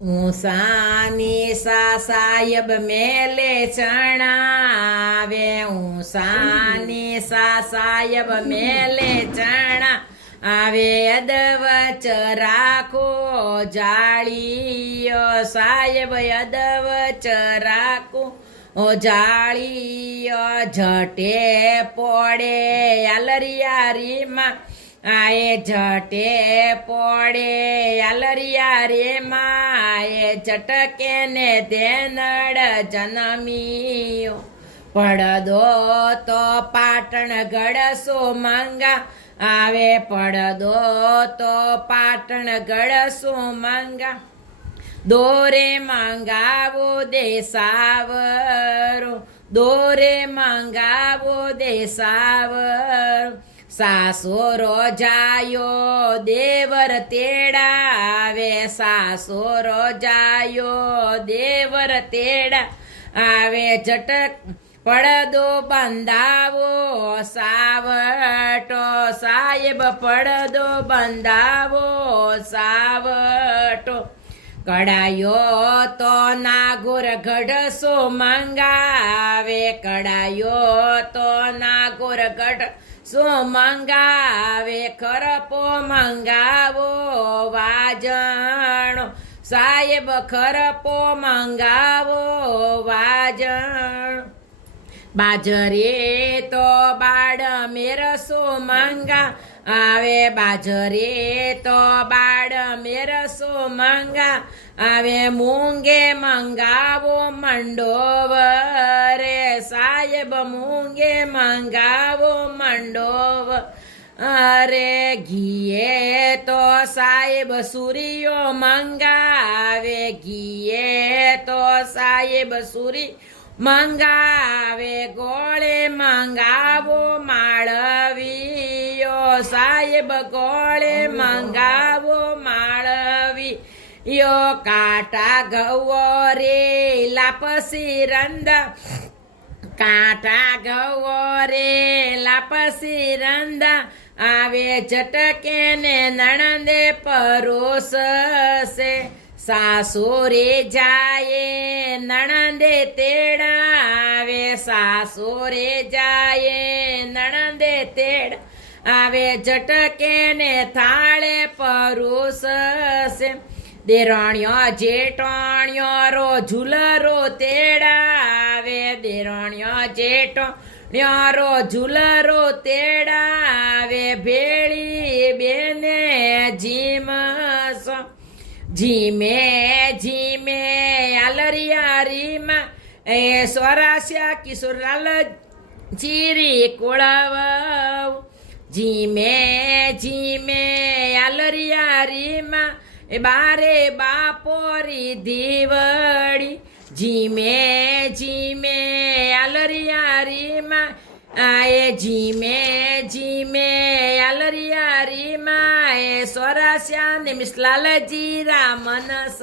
ऊसानी सा सायब मेले चणावे ऊसानी सा सायब मेले चणा आवे अदवच राखो जाळीयो सायब अदवच राखो ओ जाळीयो झटे पोड़े अलरियारी मा आए झटे पोड़े अलरिया रे माए झटके ने देनड़ जनमियो पड़दो तो पाटण गड़सो मंगा आवे पड़दो तो पाटण गड़सो मंगा दोरे मंगावो दे सावरो दोरे मंगावो दे सावरो सासोरो जायो देवर तेड़ावे सासोरो जायो देवर तेड़ा आवे झटक पड़दो बंधावो सावटो साहेब पड़दो बंधावो सावटो कड़ायो तो नागोर गढ़सो मंगावे कड़ायो तो नागोर गढ़ सो मंगावे खरपो मंगावो वाजणो साहेब खरपो मंगावो वाजण बाजरे तो बाड़ मेरसो मंगा आवे बाजरे तो बाड़ मेरसो मंगा आवे मूंगे मंगावो मंडोवरे साहेब मूंगे मंगावो मंडोव अरे घिये तो साहेब सूरियो मंगावे घिये तो साहेब सूरी मंगावे गोळे मंगावो माळवियो साहेब गोळे मंगावो माळवी यो काटा गवरे लापसी रंदा काटा गवरे लापसी रंदा आवे झटके ने नणंदे परोस से सासुरे जाए नणंदे तेड़ावे सासुरे जाए नणंदे तेड़ आवे झटके ने थाळे परोस से देराणियो जेठाणियो रो झूलरो तेड़ावे देराणियो जेठाणियो रो झूलरो तेड़ावे भेड़ी बेने जीमस झीमे झीमे अलरियारी मा ए स्वरास्या किशोराल चीरी कुळव झीमे झीमे अलरियारी मा ए बारे बापोरी दीवड़ी झीमे झीमे अलरियारी मा आए झीमे झीमे अलरियारी माए स्वरास्या ने मिसलाल जी रामनस